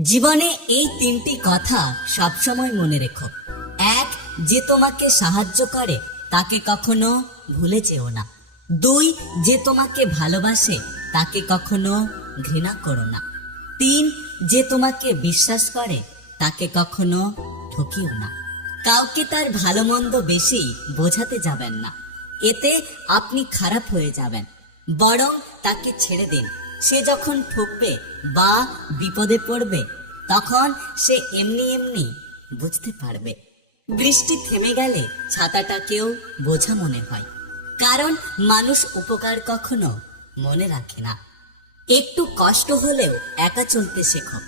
জীবনে এই তিনটি কথা সবসময় মনে রেখো। এক, যে তোমাকে সাহায্য করে, তাকে কখনো ভুলে যেও না। দুই, যে তোমাকে ভালোবাসে, তাকে কখনো ঘৃণা করো না। তিন, যে তোমাকে বিশ্বাস করে, তাকে কখনো ঠকিও না। কাউকে তার ভালো মন্দ বেশি বোঝাতে যাবেন না। এতে আপনি খারাপ হয়ে যাবেন। বরং তাকে ছেড়ে দিন। সে যখন ঠকবে বা বিপদে পড়বে, তখন সে এমনি এমনি বুঝতে পারবে। বৃষ্টি থেমে গেলে ছাতাটাকেও বোঝা মনে হয়। কারণ মানুষ উপকার কখনো মনে রাখে না। একটু কষ্ট হলেও একা চলতে শেখো।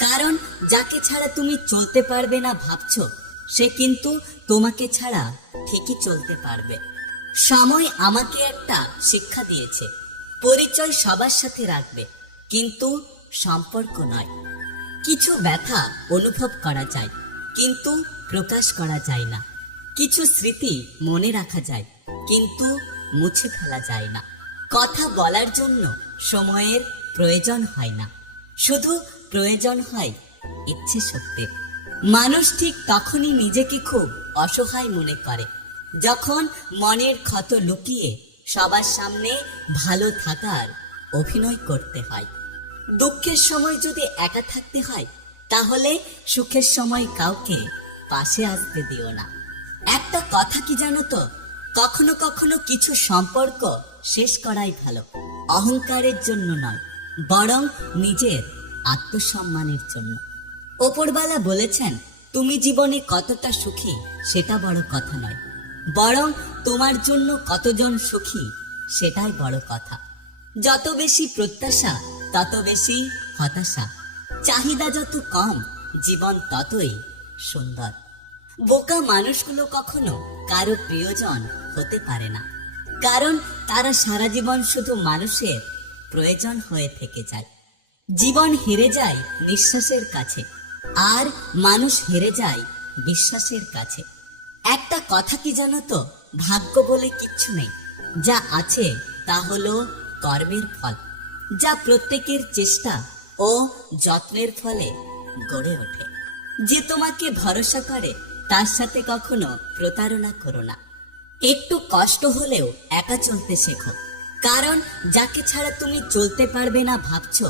কারণ যাকে ছাড়া তুমি চলতে পারবে না ভাবছ, সে কিন্তু তোমাকে ছাড়া ঠিকই চলতে পারবে। সময় আমাকে একটা শিক্ষা দিয়েছে। পরিচয় সবার সাথে রাখবে, কিন্তু সম্পর্ক নয়। কিছু ব্যথা অনুভব করা যায়, কিন্তু প্রকাশ করা যায় না। কিছু স্মৃতি মনে রাখা যায়, কিন্তু মুছে ফেলা যায় না। কথা বলার জন্য সময়ের প্রয়োজন হয় না। শুধু প্রয়োজন হয় ইচ্ছে শক্তির মানুষ ঠিক তখনই নিজেকে খুব অসহায় মনে করে, যখন মনের ক্ষত লুকিয়ে সবার সামনে ভালো থাকার অভিনয় করতে হয়। দুঃখের সময় যদি একা থাকতে হয়, তাহলে সুখের সময় কাউকে পাশে আসতে দিও না। একটা কথা কি জানো তো? কখনো কখনো কিছু সম্পর্ক শেষ করাই ভালো, অহংকারের জন্য নয়, বরং নিজের আত্মসম্মানের জন্য। ওপরবালা বলেছেন, তুমি জীবনে কতটা সুখী, সেটা বড় কথা নয়। বরং তোমার জন্য কতজন সুখী, সেটাই বড় কথা। যত বেশি প্রত্যাশা, তত বেশি হতাশা। চাহিদা যত কম, জীবন ততই সুন্দর। বোকা মানুষগুলো কখনো কারও প্রিয়জন হতে পারে না। কারণ তারা সারা জীবন শুধু মানুষের প্রয়োজন হয়ে থেকে যায়। জীবন হেরে যায় নিঃশ্বাসের কাছে, আর মানুষ হেরে যায় বিশ্বাসের কাছে। একটা কথা কি জানো তো? ভাগ্য বলে কিচ্ছু নেই। যা আছে, তা হলো কর্মের ফল। যা প্রত্যেকের চেষ্টা ও যত্নের ফলে গড়ে ওঠে। যে তোমাকে ভরসা করে, তার সাথে কখনো প্রতারণা করো না। একটু কষ্ট হলেও একা চলতে শেখো। কারণ যাকে ছাড়া তুমি চলতে পারবে না ভাবছ,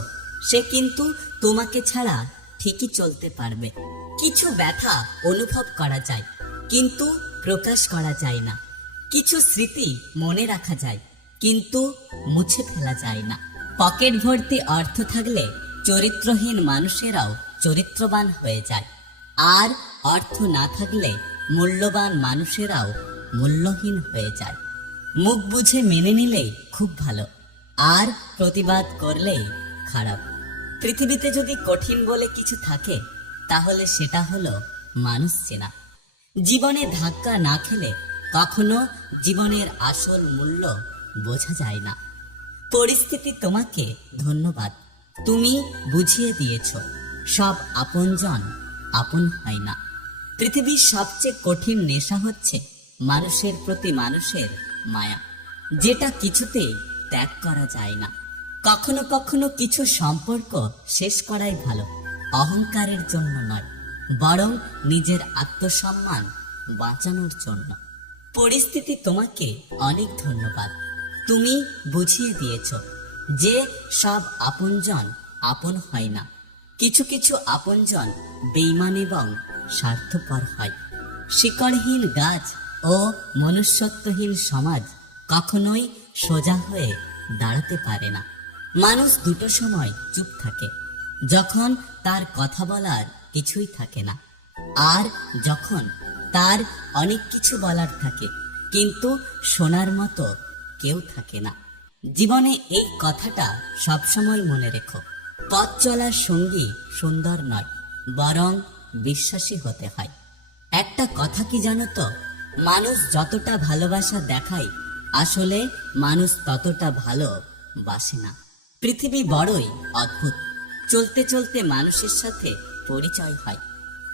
সে কিন্তু তোমাকে ছাড়া ঠিকই চলতে পারবে। কিছু ব্যথা অনুভব করা যায়। কিন্তু প্রকাশ করা যায় না। কিছু স্মৃতি মনে রাখা যায়, কিন্তু মুছে ফেলা যায় না। পকেট ভর্তি অর্থ থাকলে চরিত্রহীন মানুষেরাও চরিত্রবান হয়ে যায়। আর অর্থ না থাকলে মূল্যবান মানুষেরাও মূল্যহীন হয়ে যায়। মুখ বুঝে মেনে নিলেই খুব ভালো, আর প্রতিবাদ করলেই খারাপ। পৃথিবীতে যদি কঠিন বলে কিছু থাকে, তাহলে সেটা হলো মানুষ চেনা। জীবনে ধাক্কা না খেলে কখনো জীবনের আসল মূল্য বোঝা যায় না। পরিস্থিতি তোমাকে ধন্যবাদ। তুমি বুঝিয়ে দিয়েছ, সব আপনজন আপন হয় না। পৃথিবীর সবচেয়ে কঠিন নেশা হচ্ছে মানুষের প্রতি মানুষের মায়া। যেটা কিছুতেই ত্যাগ করা যায় না। কখনো কখনো কিছু সম্পর্ক শেষ করাই ভালো, অহংকারের জন্য নয়। বরং নিজের আত্মসম্মান বাঁচানোর জন্য। পরিস্থিতি তোমাকে অনেক ধন্যবাদ। তুমি বুঝিয়ে দিয়েছ যে সব আপনজন আপন হয় না। কিছু কিছু আপনজন বেইমান এবং স্বার্থপর হয়। শিকড়হীন গাছ ও মনুষ্যত্বহীন সমাজ কখনোই সোজা হয়ে দাঁড়াতে পারে না। মানুষ দুটো সময় চুপ থাকে। যখন তার কথা বলার কিছুই থাকে না। আর যখন তার অনেক কিছু বলার থাকে, কিন্তু শোনার মতো কেউ থাকে না। জীবনে এই কথাটা সবসময় মনে রেখো। পথ চলার সঙ্গী সুন্দর নয়, বরং বিশ্বাসী হতে হয়। একটা কথা কি জানো তো? মানুষ যতটা ভালোবাসা দেখায়, আসলে মানুষ ততটা ভালো বাসে না। পৃথিবী বড়ই অদ্ভুত। চলতে চলতে মানুষের সাথে পরিচয় হয়।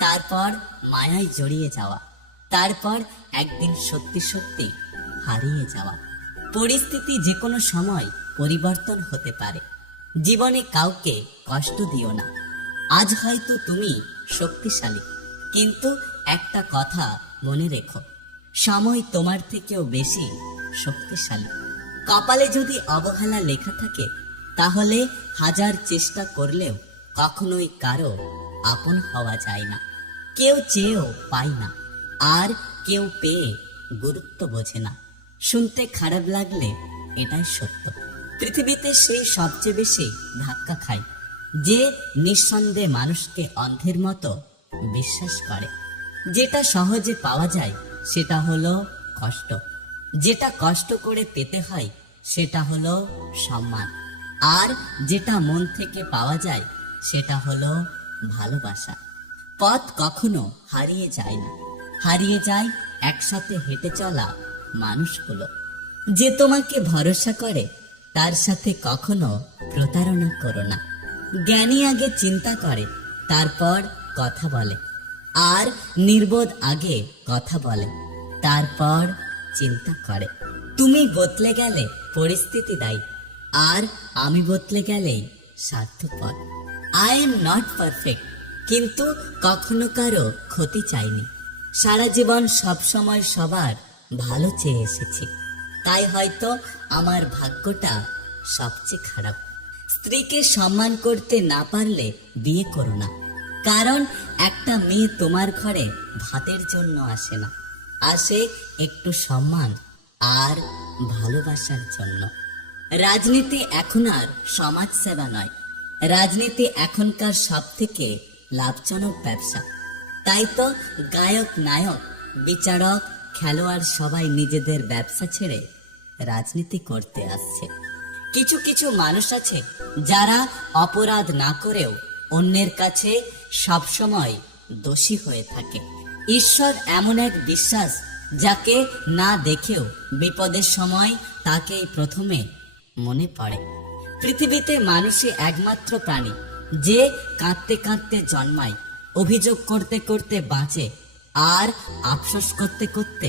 তারপর মায়ায় জড়িয়ে যাওয়া। তারপর একদিন সত্যি সত্যি হারিয়ে যাওয়া। পরিস্থিতি যে কোনো সময় পরিবর্তন হতে পারে। জীবনে কাউকে কষ্ট দিও না। আজ হয়তো তুমি শক্তিশালী। কিন্তু একটা কথা মনে রেখো। সময় তোমার থেকেও বেশি শক্তিশালী। কপালে যদি অবহেলা লেখা থাকে, তাহলে হাজার চেষ্টা করলেও কখনোই কারও আপন হওয়া যায় না। কেউ চেয়েও পায় না, আর কেউ পেয়ে গুরুত্ব বোঝে না। শুনতে খারাপ লাগলে এটাই সত্য। পৃথিবীতে সে সবচেয়ে বেশি ধাক্কা খায়, যে নিঃসন্দেহে মানুষকে অন্ধের মতো বিশ্বাস করে। যেটা সহজে পাওয়া যায়, সেটা হলো কষ্ট। যেটা কষ্ট করে পেতে হয়, সেটা হলো সম্মান। আর যেটা মন থেকে পাওয়া যায় সেটা হলো ভালোবাসা। পথ কখনো হারিয়ে যায় না। হারিয়ে যায় একসাথে হেঁটে চলা মানুষগুলো। যে তোমাকে ভরসা করে, তার সাথে কখনো প্রতারণা করো না। জ্ঞানী আগে চিন্তা করে, তারপর কথা বলে। আর নির্বোধ আগে কথা বলে, তারপর চিন্তা করে। তুমি বদলে গেলে পরিস্থিতি দায়ী। আর আমি বদলে গেলেই স্বার্থপর আই এম নট পারফেক্ট কিন্তু কখনো কারও ক্ষতি চাইনি। সারা জীবন সব সময় সবার ভালো চেয়ে এসেছি। তাই হয়তো আমার ভাগ্যটা সবচেয়ে খারাপ। স্ত্রীকে সম্মান করতে না পারলে বিয়ে করো না। কারণ একটা মেয়ে তোমার ঘরে ভাতের জন্য আসে না। আসে একটু সম্মান আর ভালোবাসার জন্য। রাজনীতি এখন আর সমাজ সেবা নয় রাজনীতি এখনকার সব থেকে লাভজনক ব্যবসা। তাই তো গায়ক, নায়ক, বিচারক, খেলোয়াড় সবাই নিজেদের ব্যবসা ছেড়ে রাজনীতি করতে আসছে। কিছু কিছু মানুষ আছে যারা অপরাধ না করেও অন্যের কাছে সবসময় দোষী হয়ে থাকে। ঈশ্বর এমন এক বিশ্বাস যাকে না দেখেও বিপদের সময় তাকেই প্রথমে মনে পড়ে। পৃথিবীতে মানুষই একমাত্র প্রাণী, যে কাঁদতে কাঁদতে জন্মায়, অভিযোগ করতে করতে বাঁচে, আর আফসোস করতে করতে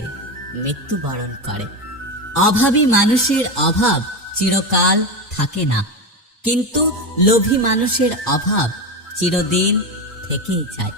মৃত্যুবরণ করে। অভাবী মানুষের অভাব চিরকাল থাকে না, কিন্তু লোভী মানুষের অভাব চিরদিন থেকেই যায়।